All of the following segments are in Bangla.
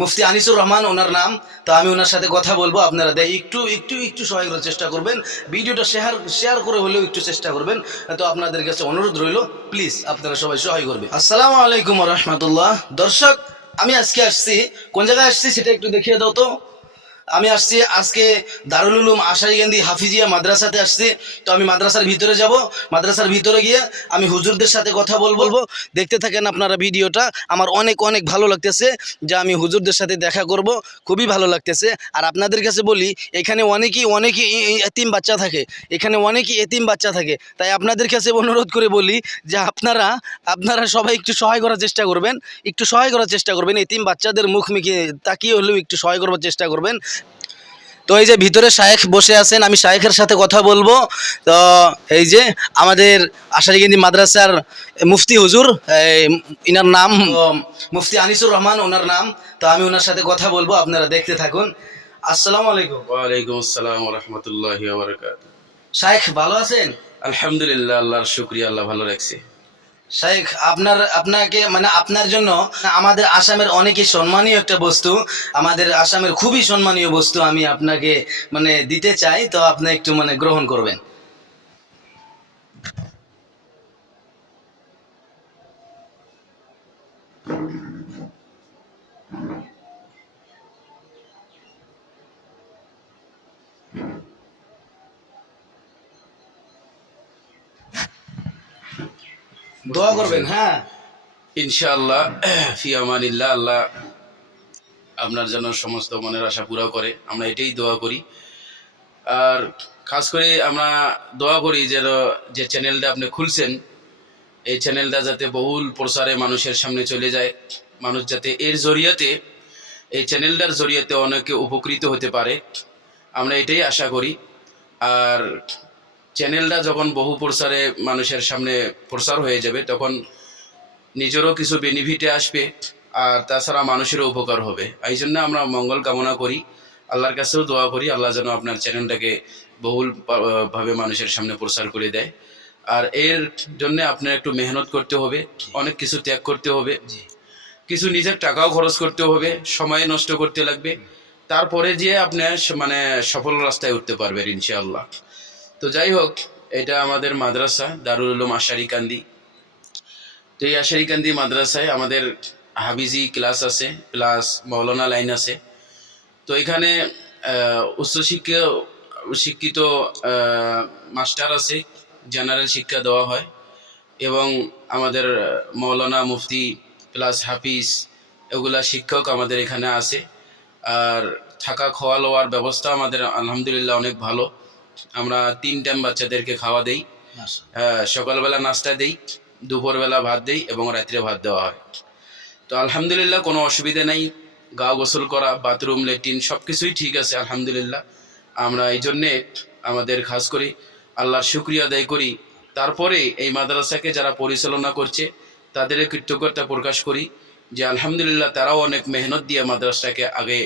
মুফতি আনিসুর রহমান ওনার নাম। তো আমি ওনার সাথে কথা বলবো, আপনারা একটু একটু একটু সহায় করার চেষ্টা করবেন, ভিডিওটা শেয়ার শেয়ার করে হলেও একটু চেষ্টা করবেন। তো আপনাদের কাছে অনুরোধ রইল, প্লিজ আপনারা সবাই সহায় করবেন। আসসালামু আলাইকুম রহমতুল্লাহ। দর্শক, আমি আজকে আসছি, কোন জায়গায় আসছি সেটা একটু দেখিয়ে দাও তো। আমি আসছি আজকে দারুল উলুম আশারীকান্দি হাফিজিয়া মাদ্রাসাতে আসছি। তো আমি মাদ্রাসার ভিতরে যাব, মাদ্রাসার ভিতরে গিয়ে আমি হুজুরদের সাথে কথা বলবো। দেখতে থাকেন আপনারা ভিডিওটা। আমার অনেক অনেক ভালো লাগতেছে যে আমি হুজুরদের সাথে দেখা করব, খুবই ভালো লাগতেছে। আর আপনাদের কাছে বলি, এখানে অনেকেই এতিম বাচ্চা থাকে, এখানে অনেকেই এতিম বাচ্চা থাকে। তাই আপনাদের কাছে অনুরোধ করে বলি যে আপনারা সবাই একটু সহায় করার চেষ্টা করবেন, একটু সহায় করার চেষ্টা করবেন। এতিম বাচ্চাদের মুখ মিকে তাকিয়ে হলেও একটু সহায় করবার চেষ্টা করবেন। তো এই যে ভিতরে শায়েখ বসে আছেন, আমি শায়েখের সাথে কথা বলবো। তো এই যে আমাদের আশারীকান্দি মাদ্রাসার মুফতি হুজুর, ইনার নাম মুফতি আনিসুর রহমান ওনার নাম। তো আমি ওনার সাথে কথা বলবো, আপনারা দেখতে থাকুন। আসসালামু আলাইকুম। ওয়ালাইকুম আসসালাম ওয়া রাহমাতুল্লাহি ওয়া বারাকাতুহু। শায়েখ ভালো আছেন? আলহামদুলিল্লাহ, আল্লাহর শুকরিয়া, আল্লাহ ভালো রাখছে। শাইখ, আপনাকে মানে আপনার জন্য আমাদের আসামের অনেকই সম্মানীয় একটা বস্তু, আমাদের আসামের খুবই সম্মানীয় বস্তু আমি আপনাকে মানে দিতে চাই। তো আপনি একটু মানে গ্রহণ করবেন। দোয়া করবেন। হ্যাঁ ইনশাআল্লাহ, ফি আমানিল্লাহ। আল্লাহ আপনার জন্য সমস্ত মনের আশা পুরো করে, আমরা এটাই দোয়া করি। আর খাস করে আমরা দোয়া করি যে চ্যানেলটা আপনি খুলছেন, এই চ্যানেলটা যাতে বহুল প্রসারে মানুষের সামনে চলে যায়, মানুষ যাতে এর জরিয়াতে, এই চ্যানেলটার জরিয়াতে অনেকে উপকৃত হতে পারে, আমরা এটাই আশা করি। আর চ্যানেলটা যখন বহু প্রসারে মানুষের সামনে প্রসার হয়ে যাবে, তখন নিজেরও কিছু বেনিফিটে আসবে, আর তাছাড়া মানুষেরও উপকার হবে। এই জন্য আমরা মঙ্গল কামনা করি, আল্লাহর কাছেও দোয়া করি আল্লাহ যেন আপনার চ্যানেলটাকে বহুল ভাবে মানুষের সামনে প্রসার করে দেয়। আর এর জন্য আপনার একটু মেহনত করতে হবে, অনেক কিছু ত্যাগ করতে হবে, কিছু নিজের টাকাও খরচ করতে হবে, সময় নষ্ট করতে লাগবে, তারপরে যেয়ে আপনি মানে সফল রাস্তায় উঠতে পারবেন ইনশাআল্লাহ। তো যাই হোক, এটা আমাদের মাদ্রাসা দারুল উলুম আশারীকান্দি। তো এই আশারীকান্দি মাদ্রাসায় আমাদের হাফিজি ক্লাস আছে, প্লাস মৌলানা লাইন আছে। তো এখানে শিক্ষিত মাস্টার আছে, জেনারেল শিক্ষা দেওয়া হয়, এবং আমাদের মৌলানা মুফতি প্লাস হাফিজ এগুলা শিক্ষক আমাদের এখানে আছে। আর থাকা খাওয়া লওয়ার ব্যবস্থা আমাদের আলহামদুলিল্লাহ অনেক ভালো। আমরা 3 টাইম বাচ্চাদেরকে খাওয়া দেই। সকালবেলা নাস্তা দেই, দুপুরবেলা ভাত দেই এবং রাত্রে ভাত দেওয়া হয়। তো আলহামদুলিল্লাহ কোনো অসুবিধা নেই, গা গোসল করা, বাথরুম, ল্যাট্রিন সব কিছুই ঠিক আছে আলহামদুলিল্লাহ। আমরা এই জন্যে আমাদের খাস করি আল্লাহর শুকরিয়া আদায় করি। তারপরে এই মাদ্রাসাকে যারা পরিচালনা করছে তাদের কৃতজ্ঞতা প্রকাশ করি যে আলহামদুলিল্লাহ তারাও অনেক মেহনত দিয়ে মাদ্রাসাটাকে আগে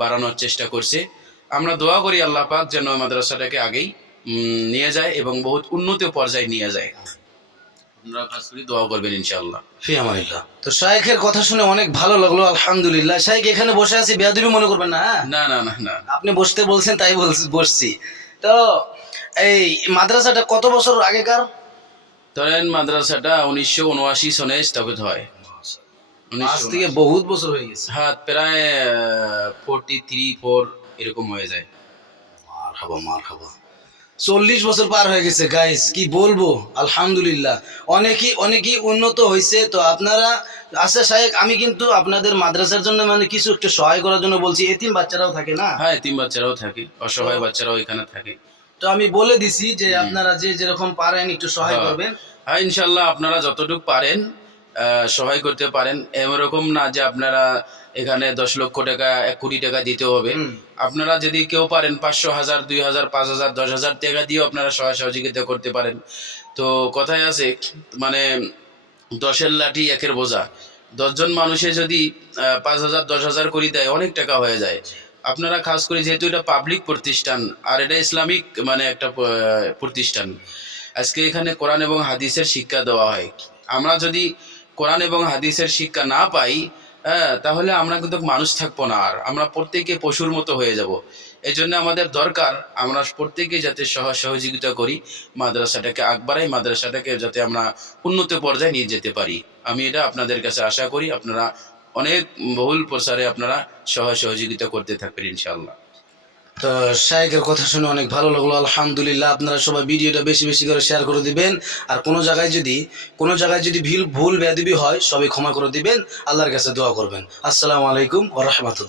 বাড়ানোর চেষ্টা করছে। আমরা দোয়া করি আল্লাহ পাক যেন মাদ্রাসাটাকে আগেই নিয়ে যায় এবং বহুত উন্নত পর্যায়ে নিয়ে যায়। আপনারা খাস করে দোয়া করবেন ইনশাআল্লাহ। ফি আমানিল্লাহ। তো শাইখের কথা শুনে অনেক ভালো লাগলো, আলহামদুলিল্লাহ। শাইখ এখানে বসে আছি, বেয়াদবি মনে করবেন না। না না না না, আপনি বসতে বলছেন তাই বসছি। তো এই মাদ্রাসাটা কত বছর আগেকার? ধরেন মাদ্রাসাটা 1979 সনে স্থাপিত হয়। আজ থেকে বহুত বছর হয়ে গেছে। হ্যাঁ, প্রায় 43-4 এরকম হয়ে যায়। মারহাবা মারহাবা। 40 বছর পার হয়ে গেছে গাইস, কি বলবো। আলহামদুলিল্লাহ, অনেকেই উন্নত হয়েছে। তো আপনারা আচ্ছা শাইখ, আমি কিন্তু আপনাদের মাদ্রাসার জন্য মানে কিছু একটু সহায় করার জন্য বলছি। এতিম বাচ্চারাও থাকে না? হ্যাঁ, এতিম বাচ্চারাও থাকে, অসহায় বাচ্চারাও এখানে থাকে। তো আমি বলে দিছি যে আপনারা যে যেরকম পারেন একটু সহায় করবেন। হ্যাঁ ইনশাল্লাহ, আপনারা যতটুকু পারেন সহায় করতে পারেন। এরকম না যে আপনারা এখানে 10 লক্ষ টাকা 1 কোটি টাকা দিতে হবে। আপনারা যদি কেউ পারেন 500, 1000, 2000, 5000, 10,000 টাকা দিয়েও আপনারা সহায় সহযোগিতা করতে পারেন। তো কথায় আছে মানে 10-এর লাঠি 1-এর বোঝা। 10 জন মানুষে যদি 5,000, 10,000 করে দেয়, অনেক টাকা হয়ে যায়। আপনারা খাস করে যেহেতু এটা পাবলিক প্রতিষ্ঠান আর এটা ইসলামিক মানে একটা প্রতিষ্ঠান, আজকে এখানে কোরআন এবং হাদিসের শিক্ষা দেওয়া হয়। আমরা যদি কোরআন এবং হাদিসের শিক্ষা না পাই, হ্যাঁ, তাহলে আমরা কিন্তু মানুষ থাকবো না, আর আমরা প্রত্যেকে পশুর মতো হয়ে যাব। এই জন্য আমাদের দরকার আমরা প্রত্যেকে যাতে সহযোগিতা করি, মাদ্রাসাটাকে আগ বাড়াই, মাদ্রাসাটাকে যাতে আমরা উন্নত পর্যায়ে নিয়ে যেতে পারি। আমি এটা আপনাদের কাছে আশা করি আপনারা অনেক বহুল প্রসারে আপনারা সহযোগিতা করতে থাকবেন ইনশাআল্লাহ। তো শায়েখের কথা শুনে অনেক ভালো লাগলো, আলহামদুলিল্লাহ। আপনারা সবাই ভিডিওটা বেশি বেশি করে শেয়ার করে দিবেন, আর কোনো জায়গায় যদি ভুল বেয়াদবি হয় সবাই ক্ষমা করে দিবেন, আল্লাহর কাছে দোয়া করবেন। আসসালামু আলাইকুম ওয়া রাহমাতুল্লাহ।